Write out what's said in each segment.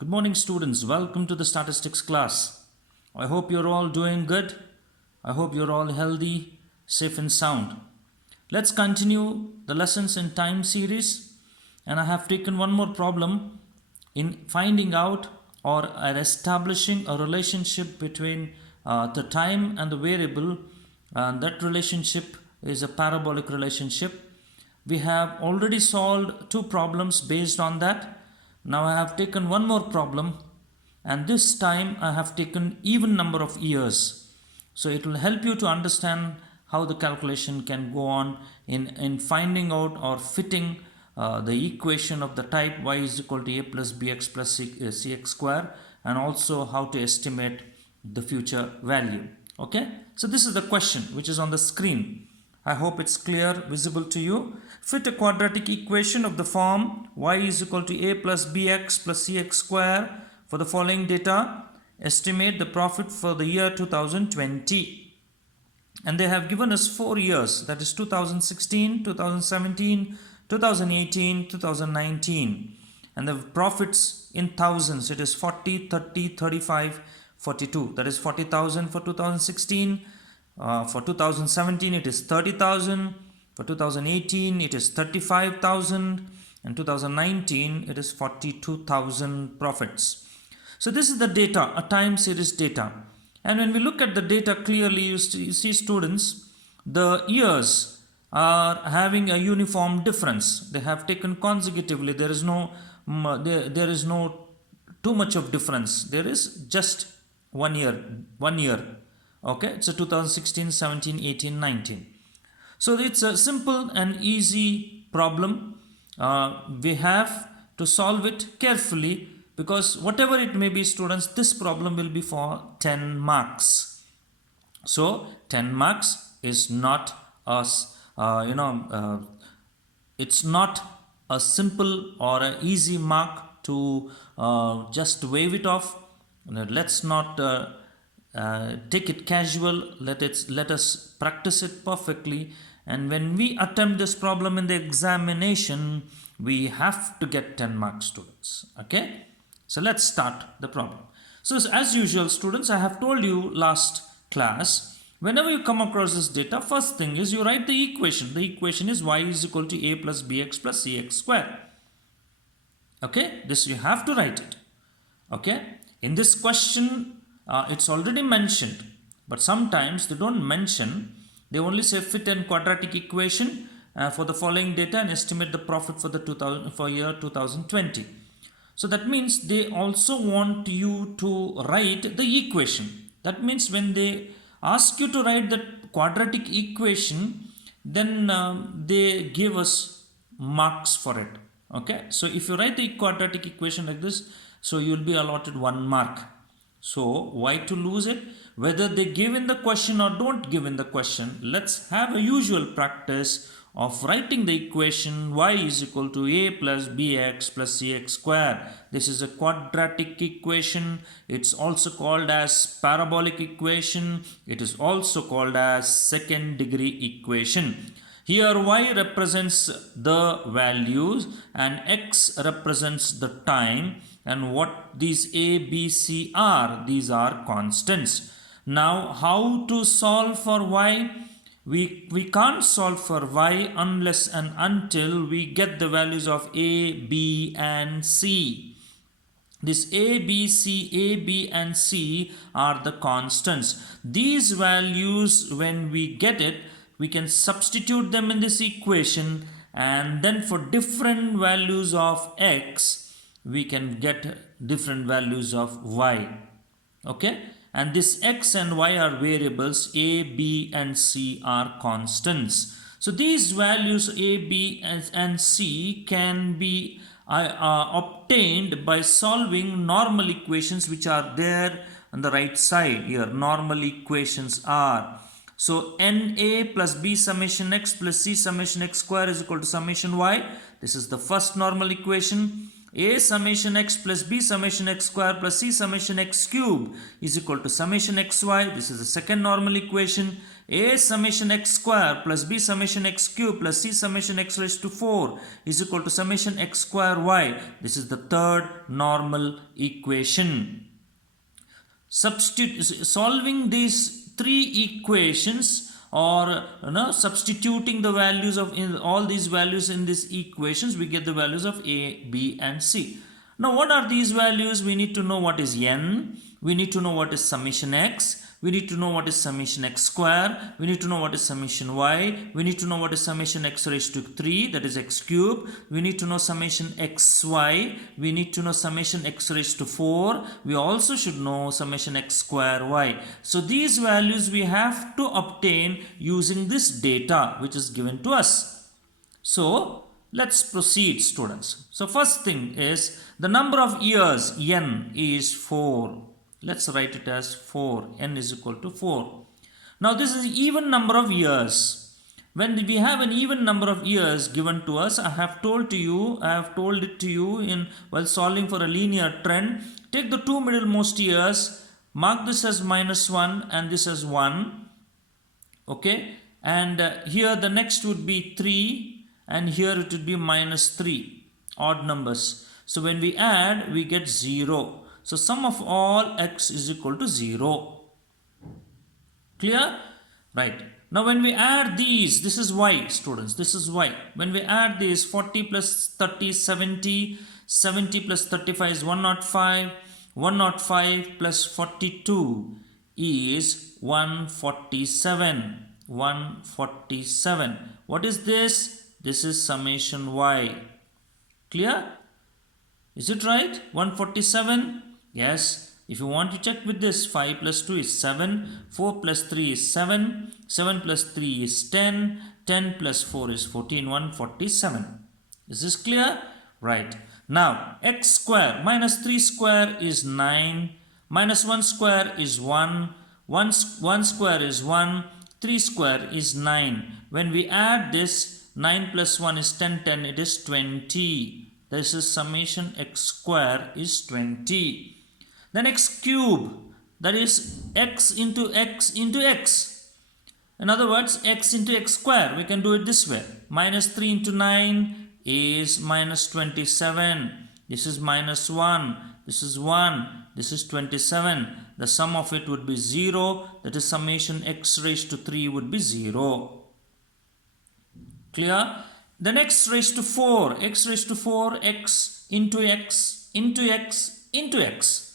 Good morning, students. Welcome to the statistics class. I hope you're all doing good. I hope you're all healthy, safe, and sound. Let's continue the lessons in time series. And I have taken one more problem in finding out or establishing a relationship between the time and the variable. And that relationship is a parabolic relationship. We have already solved two problems based on that. Now I have taken one more problem, and this time I have taken even number of years. So it will help you to understand how the calculation can go on in finding out or fitting the equation of the type y is equal to a plus bx plus cx square, and also how to estimate the future value. Okay, so this is the question which is on the screen. I hope it's clear, visible to you. Fit a quadratic equation of the form y is equal to a plus bx plus cx square for the following data. Estimate the profit for the year 2020. And they have given us 4 years, that is 2016, 2017, 2018, 2019. And the profits in thousands, it is 40, 30, 35, 42. That is 40,000 for 2016. For 2017 it is 30,000, for 2018 it is 35,000, and 2019 it is 42,000 profits. So this is the data, a time series data. And when we look at the data clearly, you see students, the years are having a uniform difference. They have taken consecutively. There is no too much of difference. There is just 1 year. Okay, it's a 2016, 17, 18, 19. So it's a simple and easy problem. We have to solve it carefully, because whatever it may be, students, this problem will be for 10 marks. So 10 marks is not it's not a simple or an easy mark to just wave it off. Let's not take it casual. Let us practice it perfectly, and when we attempt this problem in the examination, we have to get 10 marks, students. Okay, so let's start the problem. So as usual, students, I have told you last class, whenever you come across this data, first thing is you write the equation. The equation is y is equal to a plus bx plus cx square. Okay, this you have to write it. Okay, in this question it's already mentioned, but sometimes they don't mention. They only say fit an quadratic equation for the following data and estimate the profit for year 2020. So that means they also want you to write the equation. That means when they ask you to write the quadratic equation, then they give us marks for it. Okay, so if you write the quadratic equation like this, so you will be allotted 1 mark. So why to lose it? Whether they give in the question or don't give in the question, let's have a usual practice of writing the equation y is equal to a plus bx plus cx square. This is a quadratic equation. It's also called as parabolic equation. It is also called as second degree equation. Here y represents the values and x represents the time, and what these a, b, c are, these are constants. Now how to solve for y? We can't solve for y unless and until we get the values of a, b and c. This a, b, and c are the constants. These values, when we get it, we can substitute them in this equation, and then for different values of x, we can get different values of y. Okay, and this x and y are variables, a, b and c are constants. So these values a, b and c can be obtained by solving normal equations which are there on the right side here. Normal equations are, so na plus b summation x plus c summation x square is equal to summation y. This is the first normal equation. A summation x plus b summation x square plus c summation x cube is equal to summation xy. This is the second normal equation. A summation x square plus b summation x cube plus c summation x raised to 4 is equal to summation x square y. This is the third normal equation. Solving these three equations, or substituting the values of all these values in these equations, we get the values of a, b and c. Now what are these values? We need to know what is n, we need to know what is summation x, we need to know what is summation x square, we need to know what is summation y, we need to know what is summation x raised to 3, that is x cube, we need to know summation xy, we need to know summation x raised to 4, we also should know summation x square y. So these values we have to obtain using this data which is given to us. So let's proceed, students. So first thing is the number of years, n is 4. Let's write it as 4. N is equal to 4. Now this is even number of years. When we have an even number of years given to us, I have told it to you while solving for a linear trend. Take the two middlemost years, mark this as -1 and this as 1. Okay, and here the next would be 3 and here it would be -3, odd numbers. So when we add, we get 0. So sum of all x is equal to 0. Clear? Right. Now when we add these, this is y, students, this is y. When we add these, 40 plus 30 is 70, 70 plus 35 is 105, 105 plus 42 is 147, 147. What is this? This is summation y. Clear? Is it right? 147? Yes. If you want to check with this, 5 plus 2 is 7, 4 plus 3 is 7, 7 plus 3 is 10, 10 plus 4 is 14, 147. Is this clear? Right. Now, x square minus 3 square is 9, minus 1 square is 1, 1 square is 1, 3 square is 9. When we add this, 9 plus 1 is 10, 10 it is 20. This is summation x square is 20. Then x cube, that is x into x into x. In other words, x into x square. We can do it this way. Minus 3 into 9 is minus 27. This is minus 1. This is 1. This is 27. The sum of it would be 0. That is summation x raised to 3 would be 0. Clear? Then x raised to 4. X raised to 4, x into x into x into x.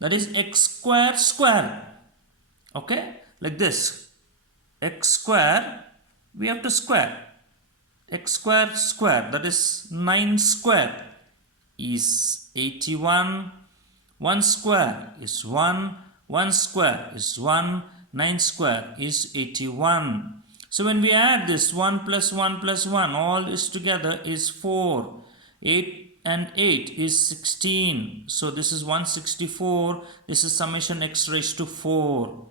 That is x square square. Okay? Like this. X square, we have to square. X square square, that is 9 square is 81. 1 square is 1. 1 square is 1. 9 square is 81. So when we add this 1 plus 1 plus 1, all is together is 4. 8 and 8 is 16. So this is 164. This is summation x raised to 4.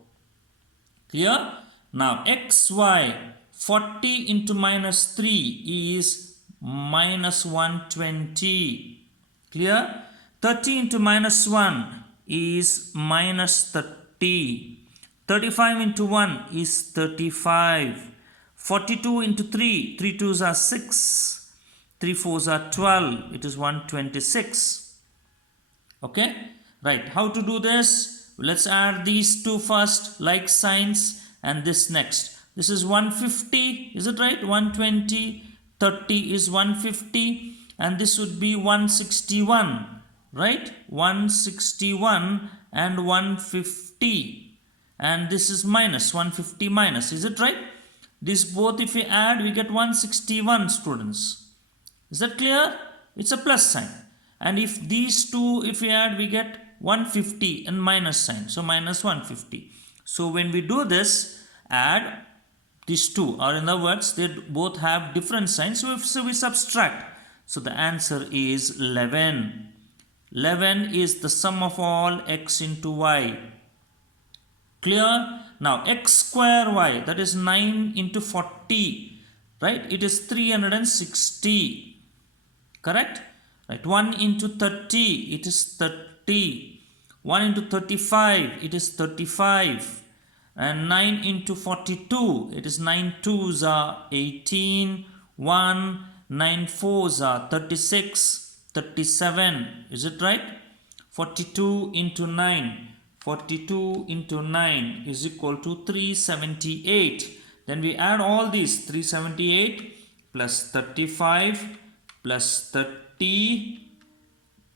Clear? Now xy, 40 into minus 3 is minus 120. Clear? 30 into minus 1 is minus 30. 35 into 1 is 35. 42 into 3, 3 2s are 6. 3 4s are 12. It is 126. Okay? Right. How to do this? Let's add these two first, like signs, and this next. This is 150. Is it right? 120. 30 is 150. And this would be 161. Right? 161 and 150. And this is minus 150 minus. Is it right? These both if we add, we get 161, students. Is that clear? It's a plus sign. And if these two, if we add, we get 150 and minus sign. So minus 150. So when we do this, add these two, or in other words, they both have different signs. So we subtract. So the answer is 11. 11 is the sum of all x into y. Clear? Now x square y, that is 9 into 40. Right? It is 360. Correct? Right. 1 into 30, it is 30. 1 into 35, it is 35. and 9 into 42, it is 9 2s are 18, 1, 9 4s are 36, 37, is it right? 42 into 9, 42 into 9 is equal to 378. Then we add all these, 378 plus 35 plus 30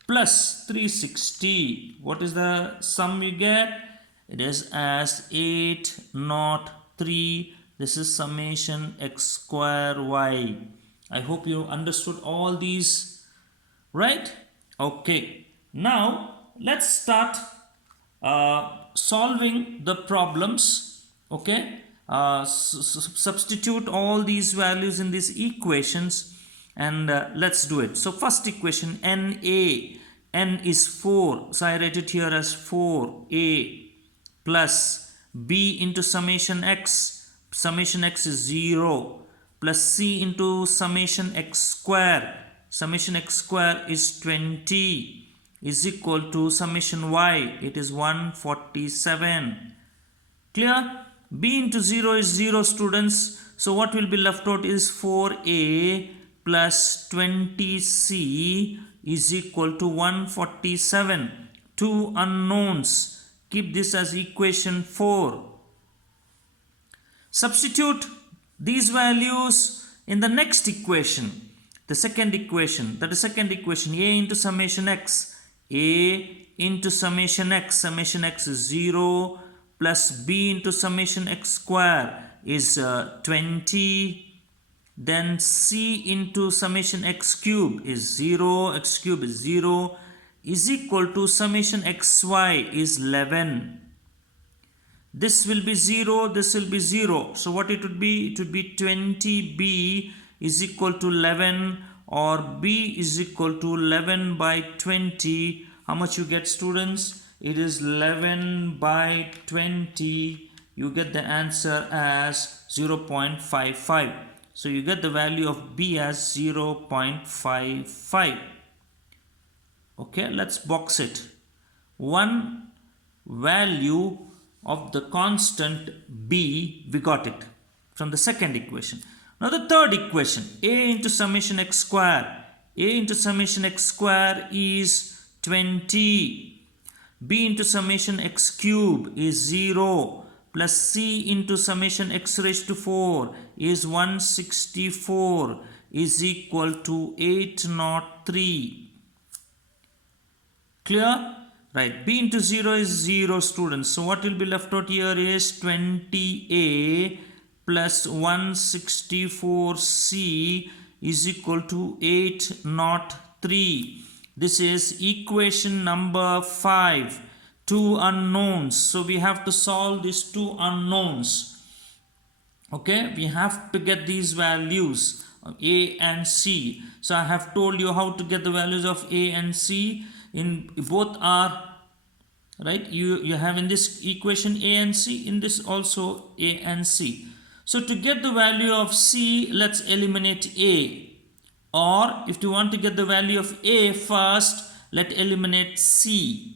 plus 360. What is the sum we get? It is as 803. This is summation x square y. I hope you understood all these, right? Okay. Now let's start solving the problems. Okay. Substitute all these values in these equations and let's do it. So first equation, n is 4, so I write it here as 4a plus b into summation x is 0, plus c into summation x square is 20, is equal to summation y, it is 147. Clear? B into 0 is 0, students. So what will be left out is 4a plus 20c is equal to 147. Two unknowns. Keep this as equation 4. Substitute these values in the next equation. The second equation, that is second equation, a into summation x. A into summation x is 0, plus b into summation x square is 20. Then c into summation x cube is 0, x cube is 0, is equal to summation xy is 11. This will be 0, this will be 0. So what it would be? It would be 20b is equal to 11, or b is equal to 11 by 20. How much you get, students? It is 11 by 20. You get the answer as 0.55. So you get the value of b as 0.55. Okay, let's box it. One value of the constant b, we got it from the second equation. Now the third equation, a into summation x square. A into summation x square is 20. B into summation x cube is 0, plus c into summation x raised to 4 is 164, is equal to 803. Clear? Right. B into 0 is 0, students. So what will be left out here is 20a plus 164c is equal to 803. This is equation number 5. Two unknowns. So we have to solve these two unknowns. Okay, we have to get these values a and c. So I have told you how to get the values of a and c. In both are right. You have in this equation a and c, in this also a and c. So to get the value of c, let's eliminate a. Or if you want to get the value of a first, let's eliminate c.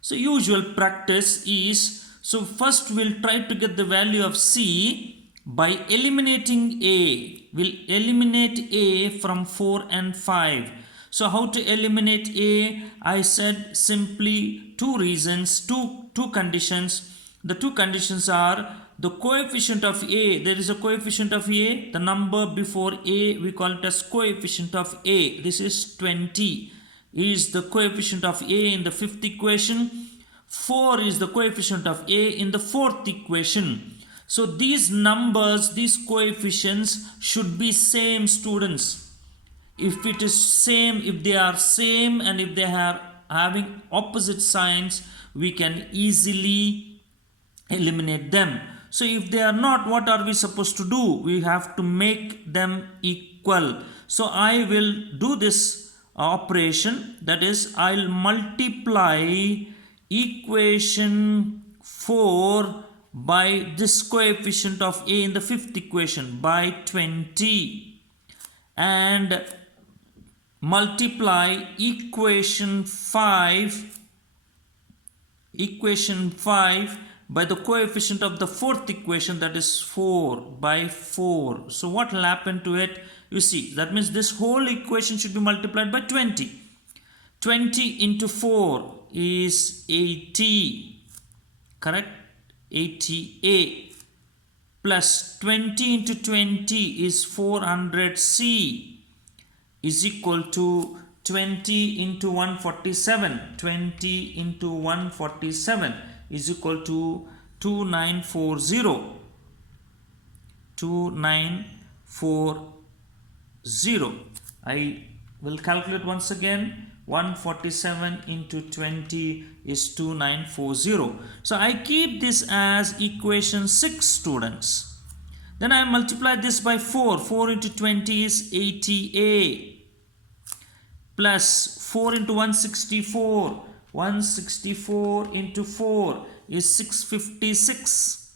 So usual practice is, so first we'll try to get the value of c by eliminating a. We'll eliminate a from 4 and 5. So how to eliminate a? I said simply two reasons, two conditions. The two conditions are the coefficient of a. There is a coefficient of a. The number before a, we call it as coefficient of a. This is 20. Is the coefficient of a in the fifth equation. 4 is the coefficient of a in the fourth equation. So these numbers, these coefficients should be same, students. If it is same, if they are same and if they are having opposite signs, we can easily eliminate them. So if they are not, what are we supposed to do? We have to make them equal. So I will do this operation, that is, I'll multiply equation 4 by this coefficient of a in the fifth equation by 20, and multiply equation 5 by the coefficient of the fourth equation, that is 4 by 4. So what will happen to it? You see, that means this whole equation should be multiplied by 20. 20 into 4 is 80, correct? 80a, plus 20 into 20 is 400c, is equal to 20 into 147. 20 into 147 is equal to 2940. 2940. I will calculate once again. 147 into 20 is 2940. So I keep this as equation 6, students. Then I multiply this by 4. 4 into 20 is 80a, plus 4 into 164. 164 into 4 is 656.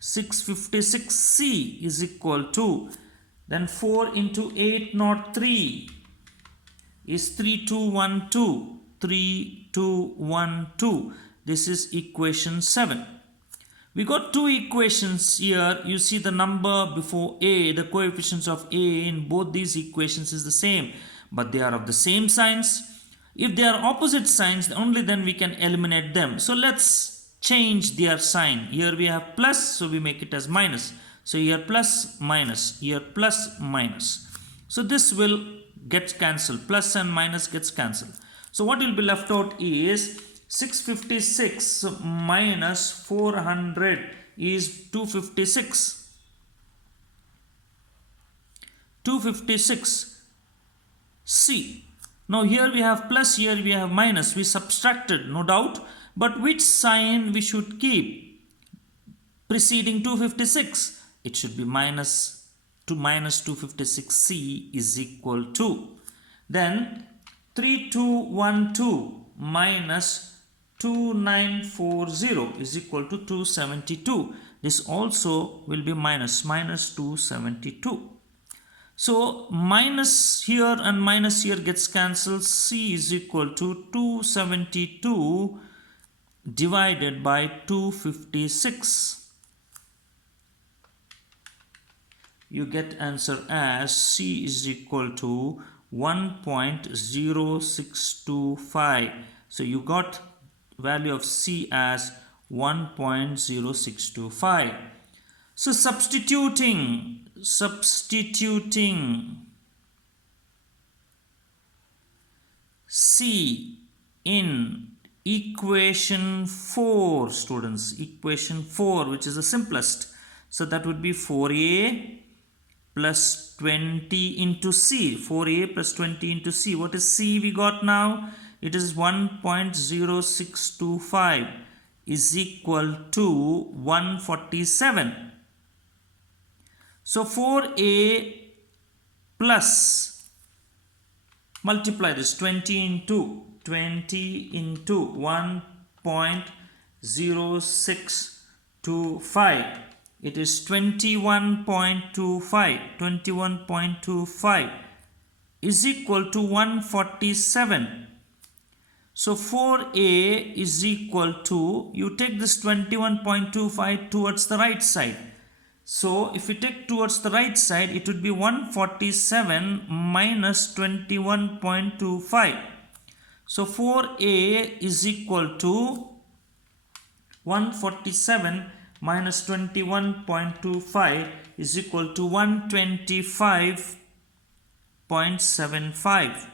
656c is equal to, then 4 into 803 is 3212. 3212. This is equation 7. We got two equations here. You see the number before a, the coefficients of a in both these equations is the same, but they are of the same signs. If they are opposite signs, only then we can eliminate them. So let's change their sign. Here we have plus, so we make it as minus. So here plus minus, here plus minus. So this will get cancelled. Plus and minus gets cancelled. So what will be left out is 656 minus 400 is 256. 256. C. Now here we have plus, here we have minus. We subtracted, no doubt. But which sign we should keep preceding 256? It should be minus 256c is equal to. Then 3212 minus 2940 is equal to 272. This also will be minus 272. So minus here and minus here gets cancelled. C is equal to 272 divided by 256. You get answer as C is equal to 1.0625. So you got value of C as 1.0625. So substituting C in equation 4, students, equation 4, which is the simplest. So that would be 4a plus 20 into C. 4a plus 20 into C. What is C we got now? It is 1.0625 is equal to 147. So 4a plus, multiply this, 20 into 1.0625. It is 21.25. 21.25 is equal to 147. So 4a is equal to, you take this 21.25 towards the right side. So if you take towards the right side, it would be 147 minus 21.25. So 4a is equal to 147 minus 21.25 is equal to 125.75.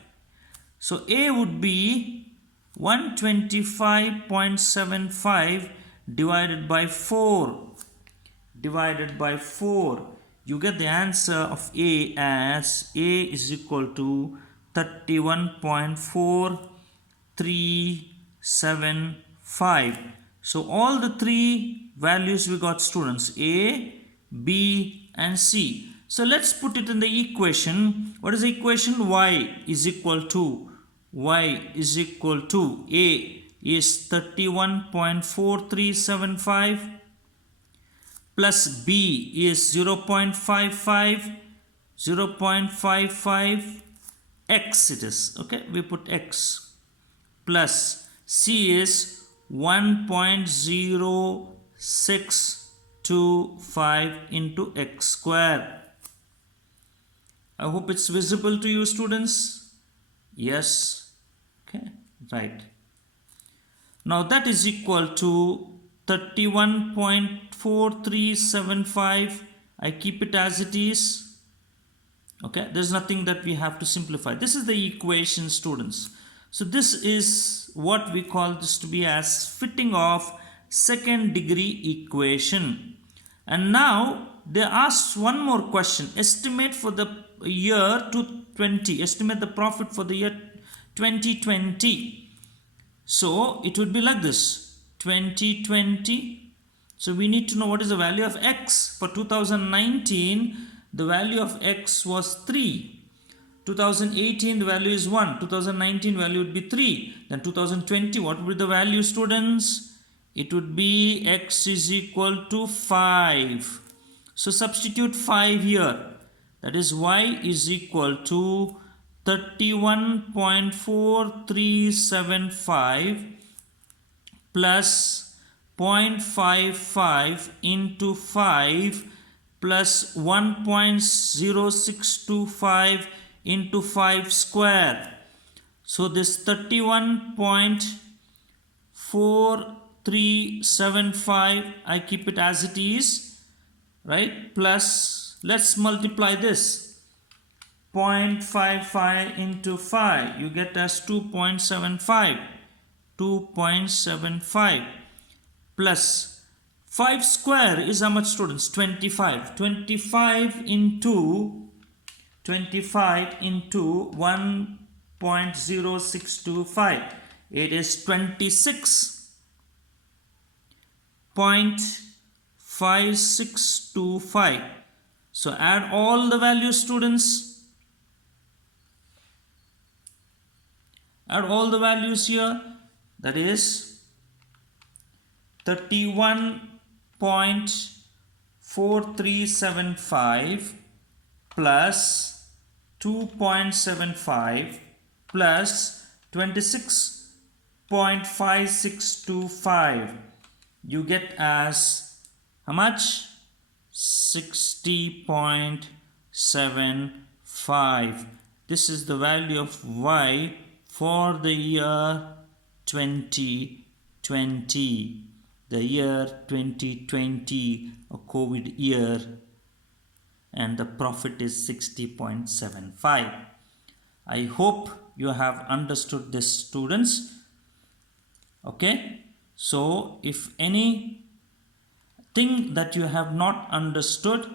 So a would be 125.75 divided by 4. Divided by 4. You get the answer of A as A is equal to 31.4375. So all the three values we got, students, A, B and C. So let's put it in the equation. What is the equation? Y is equal to A is 31.4375 plus B is 0.55 X it is, okay, we put X, plus C is 1.0625 625 into x square. I hope it's visible to you, students. Yes. Okay, right. Now that is equal to 31.4375. I keep it as it is. Okay, there's nothing that we have to simplify. This is the equation, students. So this is what we call this to be as fitting of second degree equation. And now they asked one more question. Estimate for the year 2020. Estimate the profit for the year 2020. So it would be like this. 2020. So we need to know what is the value of x. For 2019, the value of x was 3. 2018, the value is 1. 2019 value would be 3. Then 2020, what would be the value, students? It would be x is equal to 5. So substitute 5 here. That is y is equal to 31.4375 plus 0.55 into 5 plus 1.0625 into 5 square. So this 31.4375, I keep it as it is, right? Plus, let's multiply this. 0.55 into 5, you get as 2.75. 2.75 plus 5 square is how much, students? 25. 25 into 1.0625. It is 26.5625. So add all the values, students. Add all the values here. That is 31.4375 plus 2.75 plus 26.5625. You get as how much? 60.75. This is the value of y for the year 2020. The year 2020, a COVID year, and the profit is 60.75. I hope you have understood this, students. Okay, so if anything that you have not understood,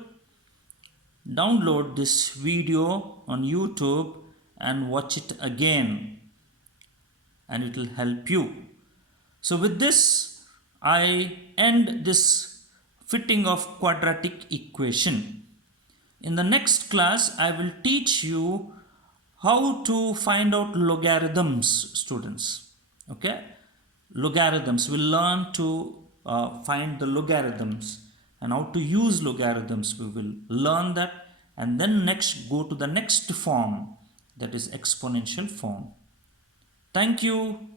download this video on YouTube and watch it again, and it will help you. So with this, I end this fitting of quadratic equation. In the next class, I will teach you how to find out logarithms, students. Okay, logarithms. We'll learn to find the logarithms and how to use logarithms. We will learn that, and then next go to the next form, that is exponential form. Thank you.